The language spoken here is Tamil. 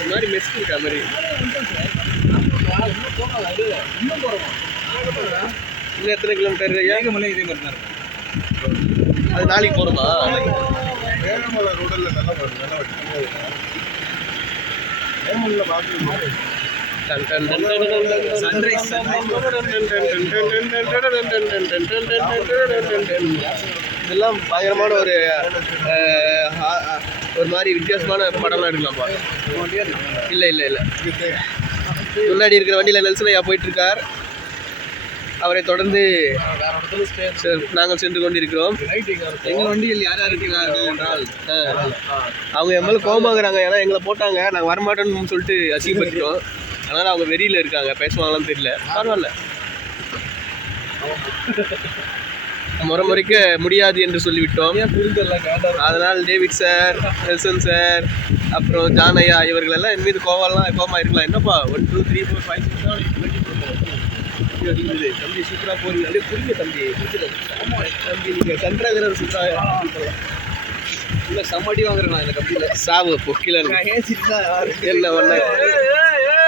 இந்த மாதிரி மெஸ் இருக்கா மாதிரி இன்னும் எத்தனை கிலோமீட்டர் ஏகமலை இதே மாதிரி தான் இருக்கும். அது நாளைக்கு போகிறோமா? ஏகமலை ரோடில் நல்லா வரும், நல்லா வரும். ஏகமலையில் பார்த்து சன்ரைஸ் இதெல்லாம் பயங்கரமான ஒரு மாதிரி வித்தியாசமான படம்லாம் எடுக்கலாம்ப்பா. இல்லை இல்லை இல்லை, முன்னாடி இருக்கிற வண்டியில் நெல்சன் ஐயா போயிட்டுருக்கார். அவரை தொடர்ந்து நாங்கள் சென்று கொண்டிருக்கிறோம். எங்கள் வண்டியில் யார் யார் இருக்கிறார்கள் என்றால் அவங்க எம்எல்ஏ கோபமாகறாங்க. ஏன்னா எங்களை போட்டாங்க, நாங்கள் வரமாட்டோன்னு சொல்லிட்டு அசிங்கப்பட்டுட்டோம். அதனால் அவங்க வெறியில் இருக்காங்க, பேசுவாங்களான்னு தெரியல. பரவாயில்ல, முறைக்க முடியாது என்று சொல்லிவிட்டோம். அதனால் டேவிட் சார், நெல்சன் சார், அப்புறம் ஜான் ஐயா இவர்களெல்லாம் என் மீது கோபமாக இருக்கலாம். என்னப்பா 1 2 3 4 5 6 தம்பி சூப்பராக போறீங்க, அப்படியே புரியுங்க தம்பி, தம்பி நீங்கள் சந்திரகிரர் சூப்பராக இல்லை சம்மடி வாங்குறேன் நான் இந்த கம்பியில் சாவு பொக்கில என்ன பண்ண